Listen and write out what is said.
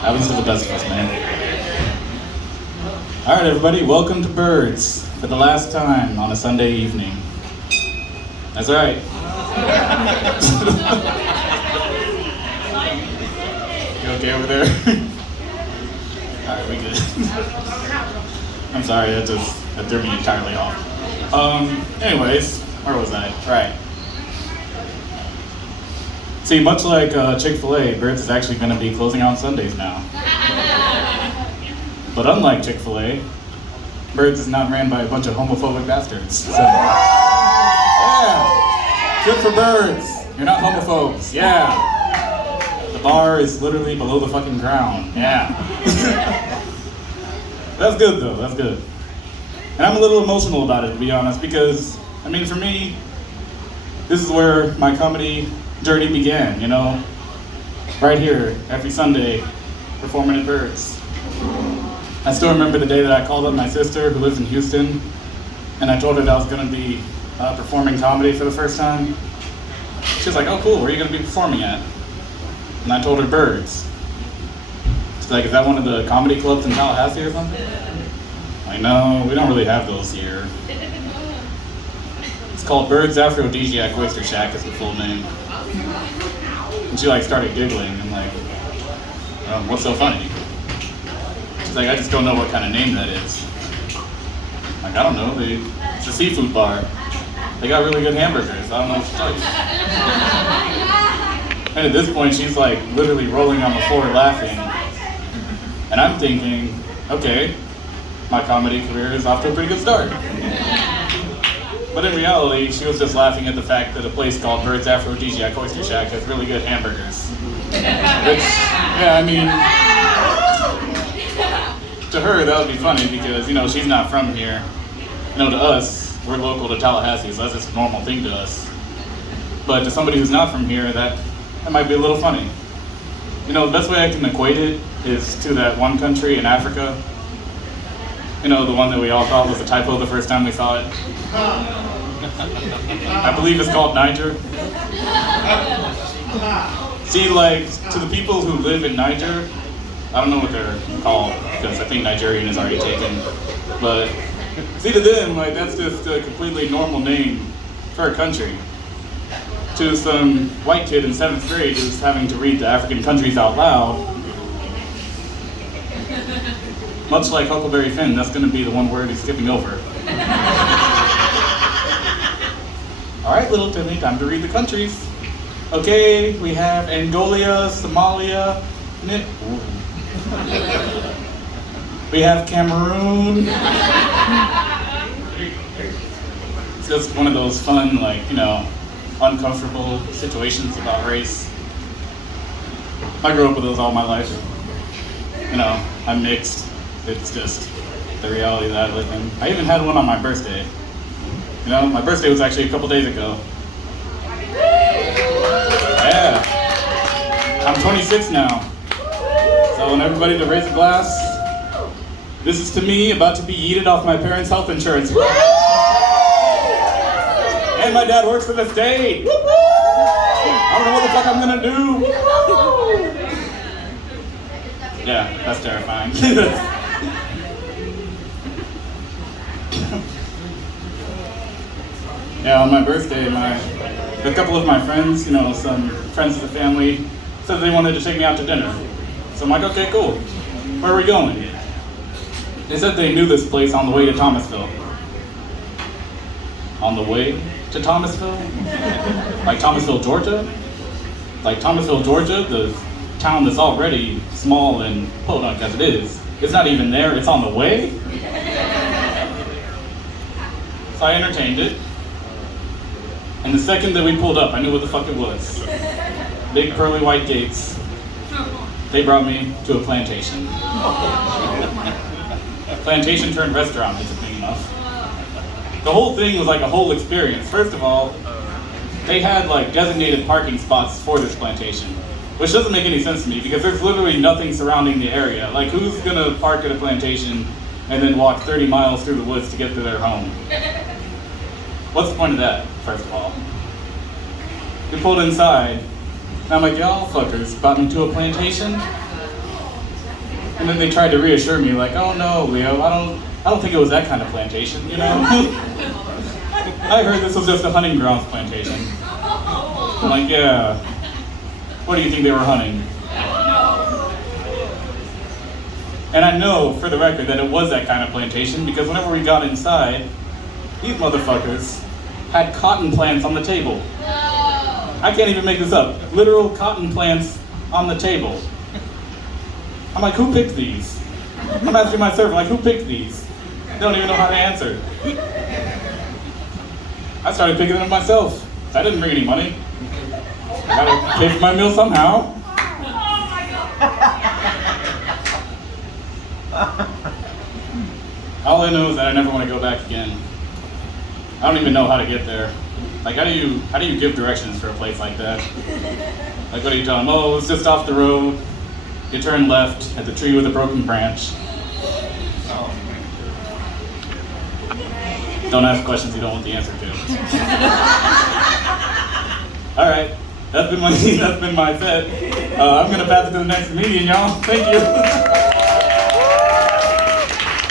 Happens to the best of us, man. All right, everybody, welcome to Birds for the last time on a Sunday evening. That's right. You okay over there? All right, we good. I'm sorry, that threw me entirely off. Anyways, where was I? Right. See, much like Chick-fil-A, Birds is actually going to be closing on Sundays now. But unlike Chick-fil-A, Birds is not ran by a bunch of homophobic bastards. So, yeah, good for Birds. You're not homophobes. Yeah. The bar is literally below the fucking ground. Yeah. That's good though. That's good. And I'm a little emotional about it, to be honest, because I mean, for me, this is where my comedy journey began, you know? Right here, every Sunday, performing at Birds. I still remember the day that I called up my sister, who lives in Houston, and I told her that I was gonna be performing comedy for the first time. She was like, oh cool, where are you gonna be performing at? And I told her Birds. She's like, is that one of the comedy clubs in Tallahassee or something? I'm like, no, we don't really have those here. It's called Birds Aphrodisiac Oyster Shack is the full name. And she like started giggling and like, what's so funny? She's like, I just don't know what kind of name that is. I'm like, I don't know, it's a seafood bar. They got really good hamburgers, I don't know what to tell you. And at this point, she's like literally rolling on the floor laughing. And I'm thinking, okay, my comedy career is off to a pretty good start. But in reality, she was just laughing at the fact that a place called Birds Aphrodisiac Oyster Shack has really good hamburgers. Which, yeah, I mean, to her that would be funny because, you know, she's not from here. You know, to us, we're local to Tallahassee, so that's just a normal thing to us. But to somebody who's not from here, that might be a little funny. You know, the best way I can equate it is to that one country in Africa. You know, the one that we all thought was a typo the first time we saw it. I believe it's called Niger. See, like, to the people who live in Niger, I don't know what they're called, because I think Nigerian is already taken. But, see, to them, like, that's just a completely normal name for a country. To some white kid in 7th grade who's having to read the African countries out loud, much like Huckleberry Finn, that's going to be the one word he's skipping over. All right, little Timmy, time to read the countries. Okay, we have Angola, Somalia, we have Cameroon. It's just one of those fun, like, you know, uncomfortable situations about race. I grew up with those all my life. You know, I'm mixed. It's just the reality that I live in. I even had one on my birthday. You know, my birthday was actually a couple days ago. Yeah. I'm 26 now. So I want everybody to raise a glass. This is to me about to be yeeted off my parents' health insurance. And my dad works for the state. I don't know what the fuck I'm gonna do. Yeah, that's terrifying. Yeah, on my birthday, a couple of my friends, you know, some friends of the family, said they wanted to take me out to dinner. So I'm like, okay, cool. Where are we going? They said they knew this place on the way to Thomasville. On the way to Thomasville? Like Thomasville, Georgia? Like Thomasville, Georgia, the town that's already small and podunk as it is. It's not even there, it's on the way? So I entertained it. And the second that we pulled up, I knew what the fuck it was. Big pearly white gates. They brought me to a plantation. Plantation turned restaurant, interesting enough. The whole thing was like a whole experience. First of all, they had like designated parking spots for this plantation, which doesn't make any sense to me because there's literally nothing surrounding the area. Like, who's gonna park at a plantation and then walk 30 miles through the woods to get to their home? What's the point of that, first of all? We pulled inside, and I'm like, y'all fuckers brought me to a plantation? And then they tried to reassure me, like, oh no, Leo, I don't think it was that kind of plantation, you know? I heard this was just a hunting grounds plantation. I'm like, yeah. What do you think they were hunting? And I know, for the record, that it was that kind of plantation because whenever we got inside, these motherfuckers had cotton plants on the table. I can't even make this up. Literal cotton plants on the table. I'm like, who picked these? I'm asking my server, like, who picked these? They don't even know how to answer. I started picking them myself. I didn't bring any money. I gotta pay for my meal somehow. All I know is that I never want to go back again. I don't even know how to get there. Like, how do you give directions for a place like that? Like, what are you telling them? Oh, it's just off the road. You turn left at the tree with a broken branch. Don't ask questions you don't want the answer to. All right, that's been my set. I'm gonna pass it to the next comedian, y'all. Thank you.